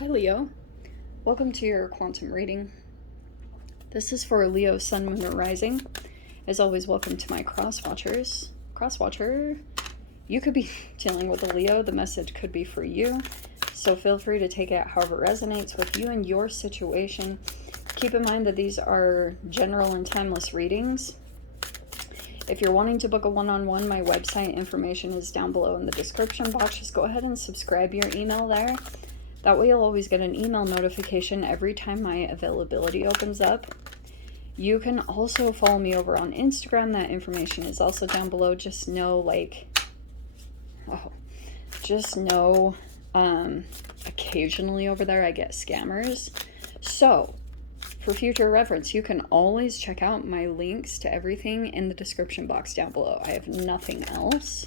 Hi Leo, welcome to your quantum reading. This is for Leo, Sun, Moon, or Rising. As always, welcome to my cross-watchers. Cross-watcher, you could be dealing with a Leo. The message could be for you, so feel free to take it however resonates with you and your situation. Keep in mind that these are general and timeless readings. If you're wanting to book a one-on-one, my website information is down below in the description box. Just go ahead and subscribe your email there. That way you'll always get an email notification every time my availability opens up. You can also follow me over on Instagram. That information is also down below. Just know, occasionally over there I get scammers. So, for future reference, you can always check out my links to everything in the description box down below. I have nothing else.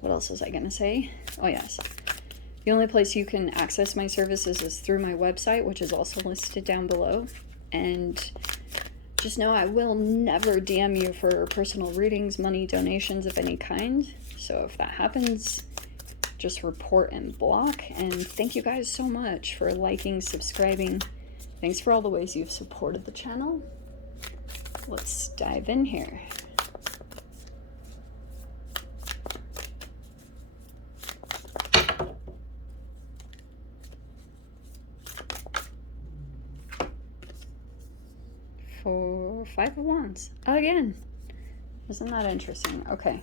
What else was I going to say? Oh, yes. The only place you can access my services is through my website, which is also listed down below. And just know I will never DM you for personal readings, money, donations of any kind. So if that happens, just report and block. And thank you guys so much for liking, subscribing. Thanks for all the ways you've supported the channel. Let's dive in here. For Five of Wands again. Isn't that interesting? Okay.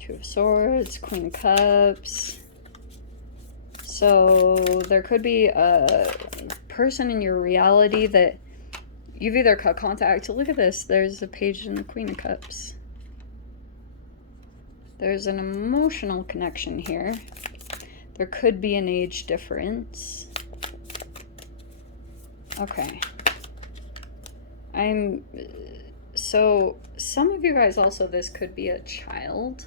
Two of Swords, Queen of Cups. So there could be a person in your reality that you've either cut contact. Look at this. There's a page in the Queen of Cups. There's an emotional connection here. There could be an age difference. Okay. So some of you guys also, this could be a child.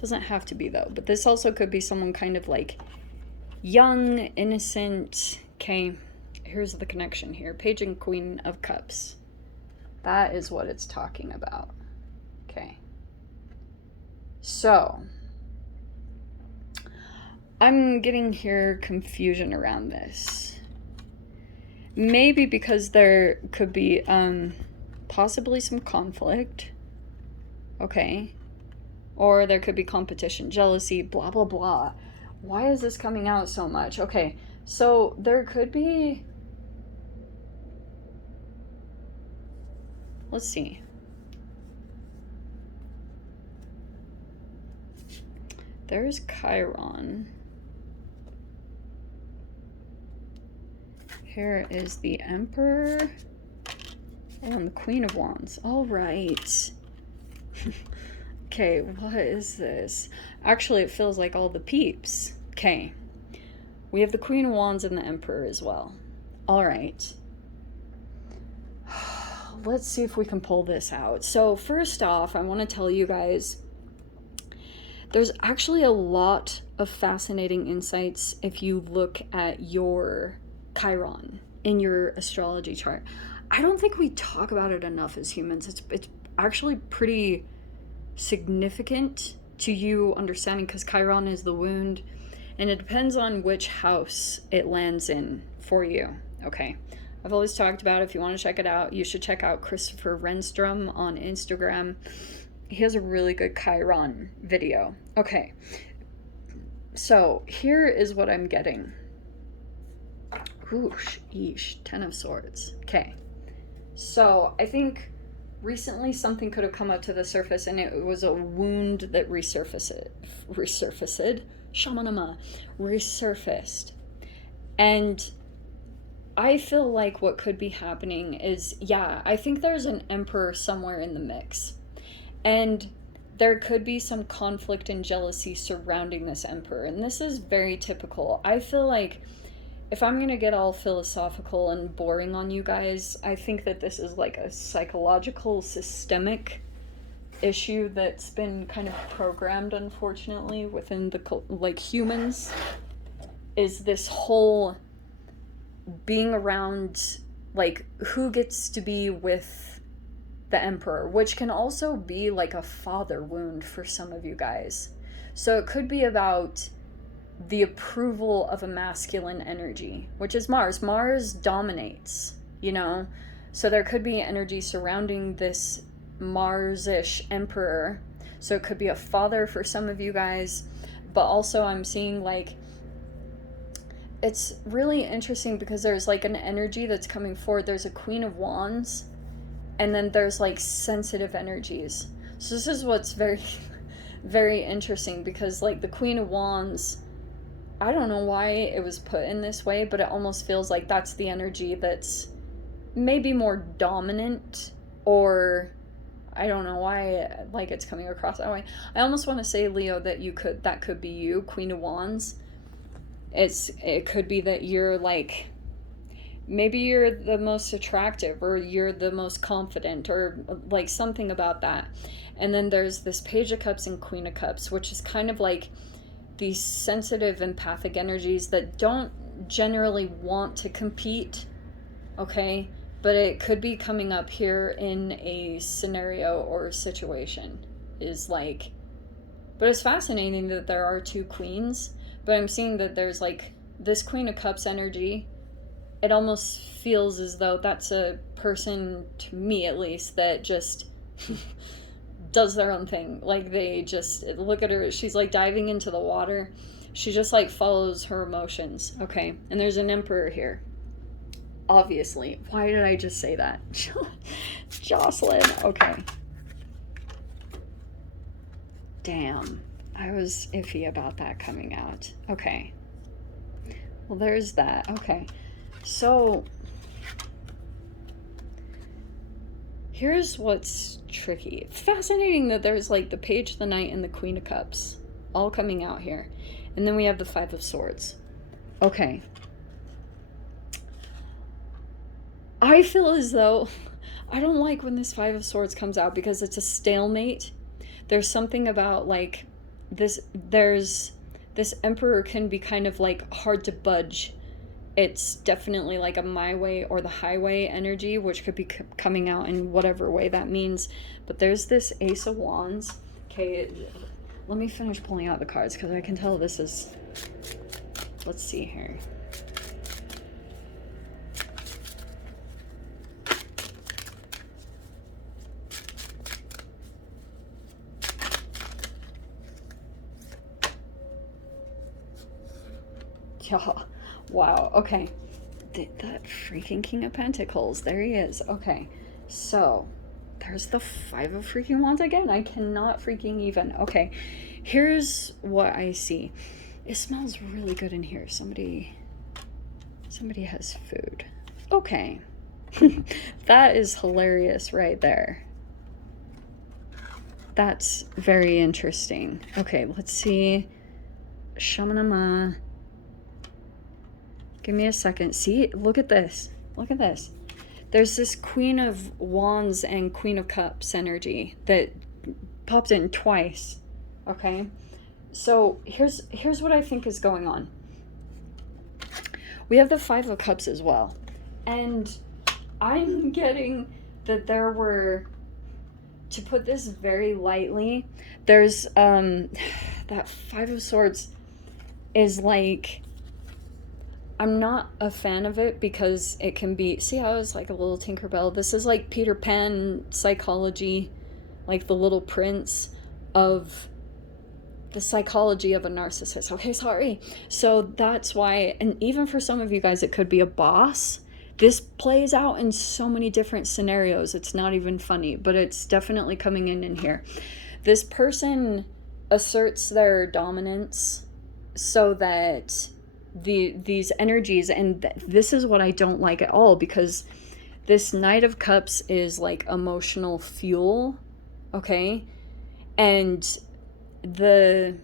Doesn't have to be though, but this also could be someone kind of like young, innocent. Okay, here's the connection here. Page and Queen of Cups. That is what it's talking about. Okay. So I'm getting here confusion around this. Maybe because there could be possibly some conflict, okay? Or there could be competition, jealousy, blah, blah, blah. Why is this coming out so much? Okay, so there could be... Let's see. There's Chiron. Here is the Emperor and the Queen of Wands. All right. Okay, what is this? Actually, it feels like all the peeps. Okay. We have the Queen of Wands and the Emperor as well. All right. Let's see if we can pull this out. So first off, I want to tell you guys, there's actually a lot of fascinating insights if you look at your Chiron in your astrology chart. I don't think we talk about it enough as humans. It's actually pretty significant to you understanding, because Chiron is the wound, and it depends on which house it lands in for you. Okay, I've always talked about, if you want to check it out, you should check out Christopher Renstrom on Instagram. He has a really good Chiron video. Okay, so here is what I'm getting. Whoosh, yeesh, 10 of Swords. Okay, so I think recently something could have come up to the surface, and it was a wound that resurfaced. Shamanama. Resurfaced. And I feel like what could be happening is, yeah, I think there's an Emperor somewhere in the mix. And there could be some conflict and jealousy surrounding this Emperor. And this is very typical. I feel like, if I'm going to get all philosophical and boring on you guys, I think that this is like a psychological, systemic issue that's been kind of programmed, unfortunately, within the humans, is this whole being around, like, who gets to be with the Emperor, which can also be like a father wound for some of you guys. So it could be about the approval of a masculine energy, which is Mars. Mars dominates, you know? So there could be energy surrounding this Mars-ish Emperor. So it could be a father for some of you guys. But also I'm seeing like, it's really interesting because there's like an energy that's coming forward. There's a Queen of Wands, and then there's like sensitive energies. So this is what's very, very interesting, because like the Queen of Wands, I don't know why it was put in this way, but it almost feels like that's the energy that's maybe more dominant, or I don't know why like it's coming across that way. I almost want to say, Leo, that could be you, Queen of Wands. It could be that you're like, maybe you're the most attractive, or you're the most confident, or like something about that. And then there's this Page of Cups and Queen of Cups, which is kind of like these sensitive empathic energies that don't generally want to compete, okay? But it could be coming up here in a scenario or situation, is like, but it's fascinating that there are two queens, but I'm seeing that there's like this Queen of Cups energy. It almost feels as though that's a person, to me at least, that just does their own thing. Like, they just, look at her, she's like diving into the water. She just like follows her emotions, okay? And there's an Emperor here, obviously. Why did I just say that? Jocelyn, okay. Damn, I was iffy about that coming out. Okay. Well, there's that. Okay. So, here's what's tricky. Fascinating that there's like the Page of the Knight and the Queen of Cups all coming out here. And then we have the Five of Swords. Okay. I feel as though I don't like when this Five of Swords comes out, because it's a stalemate. There's something about like this Emperor can be kind of like hard to budge. It's definitely like a my way or the highway energy, which could be coming out in whatever way that means. But there's this Ace of Wands. Okay, let me finish pulling out the cards, because I can tell this is, let's see here. Yeah. Wow, okay. That freaking King of Pentacles. There he is. Okay, so there's the Five of freaking Wands again. I cannot freaking even. Okay, here's what I see. It smells really good in here. Somebody has food. Okay. That is hilarious right there. That's very interesting. Okay, let's see. Shamanama. Give me a second. See, look at this. Look at this. There's this Queen of Wands and Queen of Cups energy that popped in twice. Okay? So here's what I think is going on. We have the Five of Cups as well. And I'm getting that there were, to put this very lightly, there's that Five of Swords is like, I'm not a fan of it, because it can be, see how it's like a little Tinkerbell? This is like Peter Pan psychology, like the Little Prince of the psychology of a narcissist. Okay, sorry. So that's why, and even for some of you guys, it could be a boss. This plays out in so many different scenarios. It's not even funny, but it's definitely coming in here. This person asserts their dominance so that these energies, and this is what I don't like at all, because this Knight of Cups is like emotional fuel, okay? And the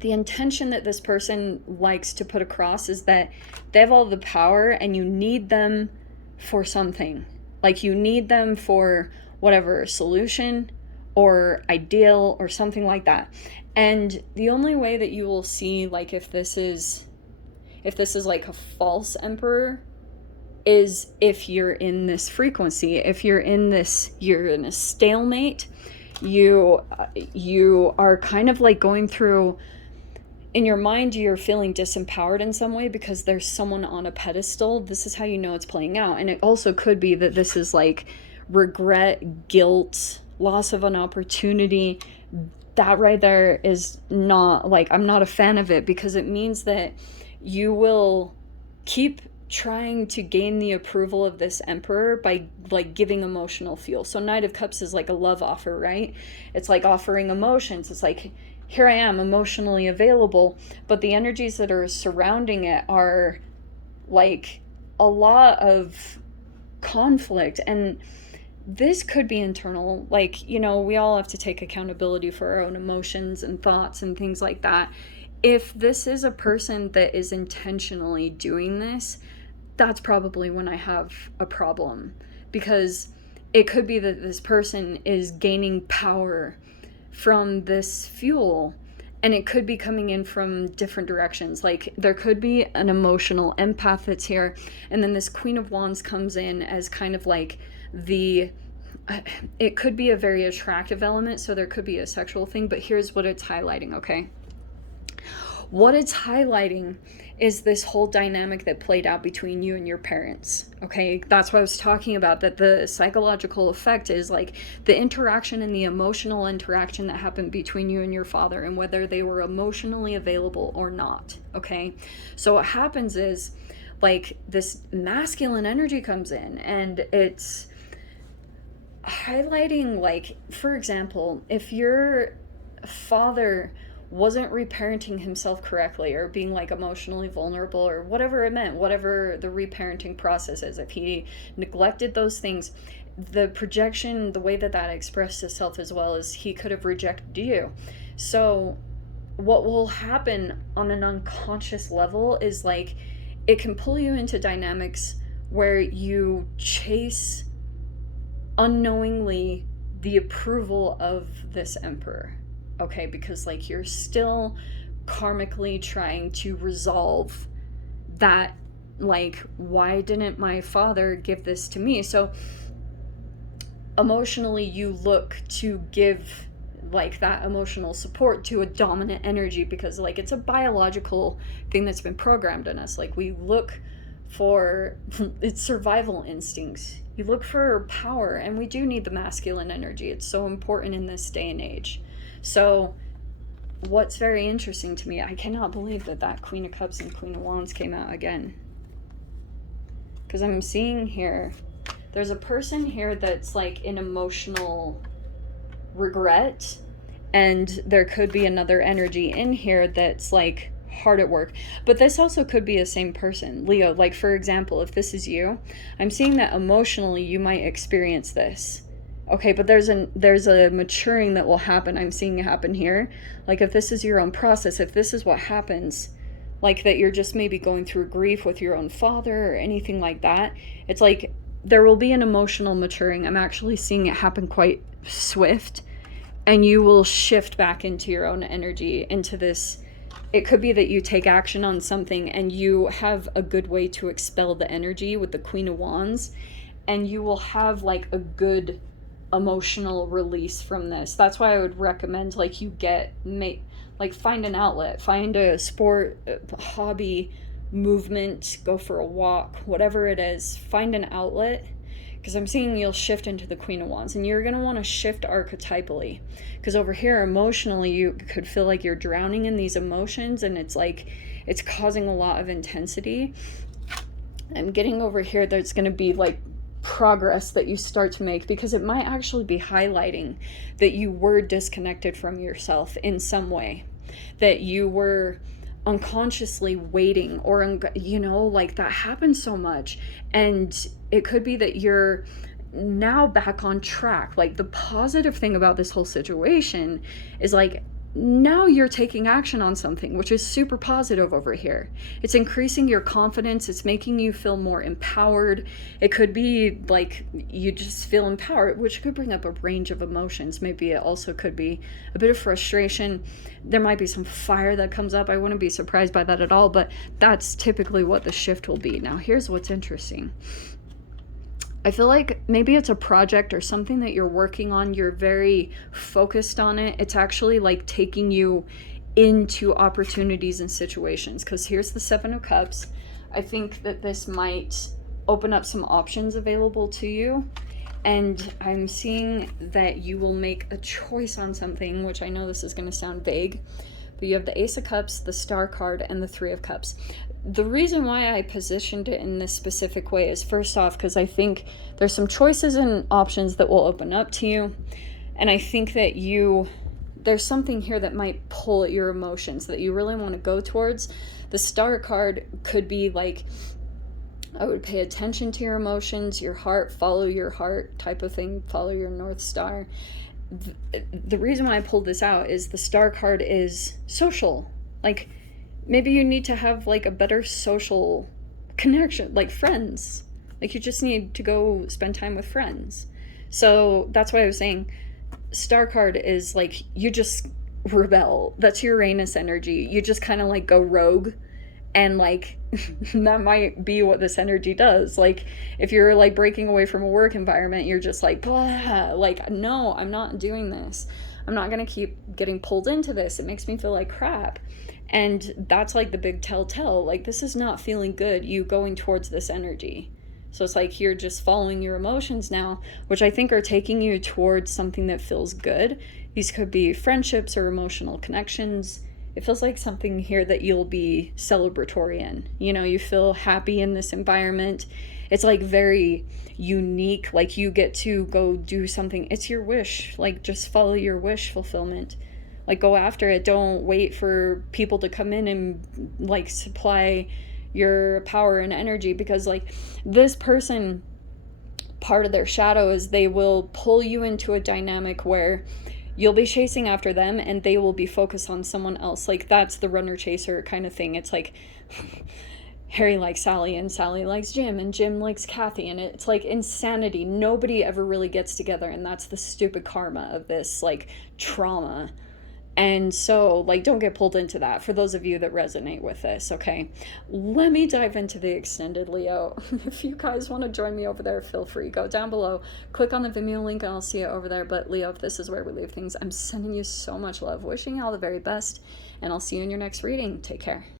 intention that this person likes to put across is that they have all the power and you need them for something. Like, you need them for whatever solution or ideal or something like that. And the only way that you will see, like, if this is like a false emperor, is if you're in this frequency, if you're in a stalemate, you are kind of like going through, in your mind, you're feeling disempowered in some way because there's someone on a pedestal. This is how you know it's playing out. And it also could be that this is like regret, guilt, loss of an opportunity. That right there is not, like, I'm not a fan of it, because it means that you will keep trying to gain the approval of this emperor by like giving emotional fuel. So Knight of Cups is like a love offer, right? It's like offering emotions. It's like, here I am, emotionally available, but the energies that are surrounding it are like a lot of conflict. And this could be internal. Like, you know, we all have to take accountability for our own emotions and thoughts and things like that. If this is a person that is intentionally doing this, that's probably when I have a problem, because it could be that this person is gaining power from this fuel, and it could be coming in from different directions. Like, there could be an emotional empath that's here, and then this Queen of Wands comes in as kind of like it could be a very attractive element, so there could be a sexual thing, but here's what it's highlighting, okay? What it's highlighting is this whole dynamic that played out between you and your parents, okay? That's what I was talking about, that the psychological effect is like the interaction and the emotional interaction that happened between you and your father, and whether they were emotionally available or not, okay? So what happens is, like, this masculine energy comes in, and it's highlighting, like, for example, if your father wasn't reparenting himself correctly, or being like emotionally vulnerable, or whatever it meant, whatever the reparenting process is, if he neglected those things, the projection, the way that that expressed itself as well, is he could have rejected you. So what will happen on an unconscious level is like it can pull you into dynamics where you chase unknowingly the approval of this emperor, okay? Because like you're still karmically trying to resolve that, like, why didn't my father give this to me? So emotionally you look to give like that emotional support to a dominant energy, because like it's a biological thing that's been programmed in us. Like we look for it's survival instincts. You look for power, and we do need the masculine energy. It's so important in this day and age. So what's very interesting to me, I cannot believe that that Queen of Cups and Queen of Wands came out again, because I'm seeing here there's a person here that's like in emotional regret, and there could be another energy in here that's like hard at work. But this also could be the same person, Leo. Like, for example, if this is you, I'm seeing that emotionally you might experience this, okay? But there's a maturing that will happen. I'm seeing it happen here. Like, if this is your own process, if this is what happens, like that you're just maybe going through grief with your own father or anything like that, it's like there will be an emotional maturing. I'm actually seeing it happen quite swift, and you will shift back into your own energy, into this. It could be that you take action on something and you have a good way to expel the energy with the Queen of Wands, and you will have like a good emotional release from this. That's why I would recommend like you find an outlet, find a sport, a hobby, movement, go for a walk, whatever it is, find an outlet. Because I'm seeing you'll shift into the Queen of Wands, and you're going to want to shift archetypally. Because over here, emotionally, you could feel like you're drowning in these emotions, and it's like, it's causing a lot of intensity. I'm getting over here, there's going to be like progress that you start to make, because it might actually be highlighting that you were disconnected from yourself in some way, that you were unconsciously waiting, or like that happens so much. And it could be that you're now back on track. Like, the positive thing about this whole situation is like now you're taking action on something, which is super positive over here. It's increasing your confidence. It's making you feel more empowered. It could be like you just feel empowered, which could bring up a range of emotions. Maybe it also could be a bit of frustration. There might be some fire that comes up. I wouldn't be surprised by that at all, but that's typically what the shift will be. Now, here's what's interesting. I feel like maybe it's a project or something that you're working on. You're very focused on it. It's actually like taking you into opportunities and situations. Because here's the Seven of Cups. I think that this might open up some options available to you. And I'm seeing that you will make a choice on something, which I know this is going to sound vague. But you have the Ace of Cups, the Star card, and the Three of Cups. The reason why I positioned it in this specific way is, first off, because I think there's some choices and options that will open up to you. And I think that there's something here that might pull at your emotions that you really want to go towards. The Star card could be like, I would pay attention to your emotions, your heart, follow your heart type of thing, follow your North Star. The reason why I pulled this out is the Star card is social. Like, maybe you need to have like a better social connection, like friends. Like, you just need to go spend time with friends. So that's why I was saying Star card is like, you just rebel. That's Uranus energy. You just kind of like go rogue. And like, that might be what this energy does. Like, if you're like breaking away from a work environment, you're just like, blah, like, no, I'm not doing this. I'm not going to keep getting pulled into this. It makes me feel like crap. And that's like the big telltale. Like, this is not feeling good, you going towards this energy. So it's like you're just following your emotions now, which I think are taking you towards something that feels good. These could be friendships or emotional connections. It feels like something here that you'll be celebratory in. You know, you feel happy in this environment. It's like very unique. Like, you get to go do something. It's your wish. Like, just follow your wish fulfillment. Like, go after it. Don't wait for people to come in and like supply your power and energy, because like this person, part of their shadow is they will pull you into a dynamic where you'll be chasing after them and they will be focused on someone else. Like, that's the runner chaser kind of thing. It's like Harry likes Sally and Sally likes Jim and Jim likes Kathy, and it's like insanity. Nobody ever really gets together, and that's the stupid karma of this like trauma. And so, like, don't get pulled into that for those of you that resonate with this, okay? Let me dive into the extended, Leo. If you guys want to join me over there, feel free. Go down below, click on the Vimeo link, and I'll see you over there. But, Leo, if this is where we leave things, I'm sending you so much love, wishing you all the very best, and I'll see you in your next reading. Take care.